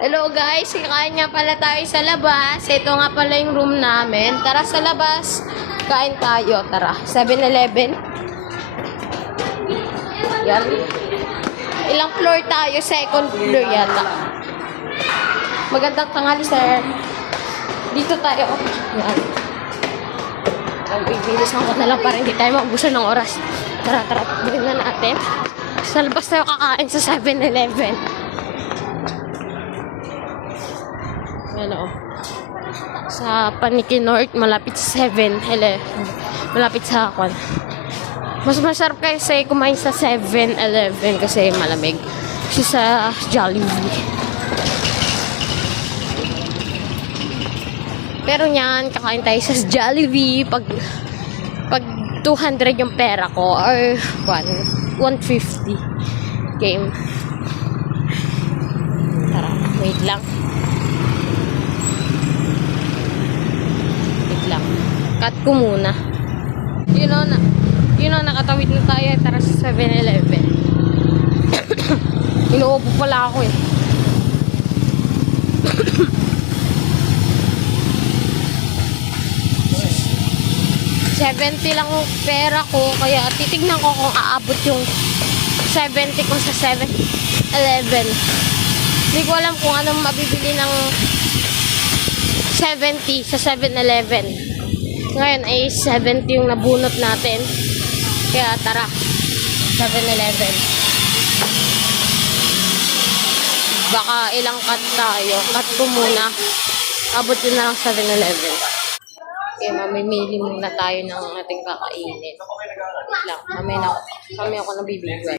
Hello guys, kakain nga pala tayo sa labas. Ito nga pala yung room namin. Tara sa labas, kain tayo. Tara, 7-Eleven. Yan. Ilang floor tayo? Second floor yata. Magandang tanghali, sir. Dito tayo. Yan. Bibilisan ko na lang para hindi tayo maubusan ng oras. Tara, bilhin na natin. Sa labas tayo kakain sa 7-Eleven. Ano, sa Paniki North, malapit sa 7-Eleven. Malapit sa Akwan. Mas masarap kasi kumain sa 7-Eleven kasi malamig. Kasi sa Jollibee. Pero niyan, kakain tayo sa Jollibee pag 200 yung pera ko or 150 game. Tara, wait lang. Cut ko muna. You know, nakatawid na tayo. Tara sa 7-Eleven. Inuubo pala ako eh. $70 lang yung pera ko. Kaya titignan ko kung aabot yung 70 ko sa 7-Eleven. Hindi ko alam kung anong mabibili ng 70 sa 7-Eleven. Ngayon ay 70 yung nabunot natin. Kaya tara, 7-Eleven. Baka ilang cut tayo. Cut ko muna. Abot yun na lang 7-Eleven. Kaya mamimili muna tayo ng ating kakainin. Wait lang, mamaya ako nabibigay.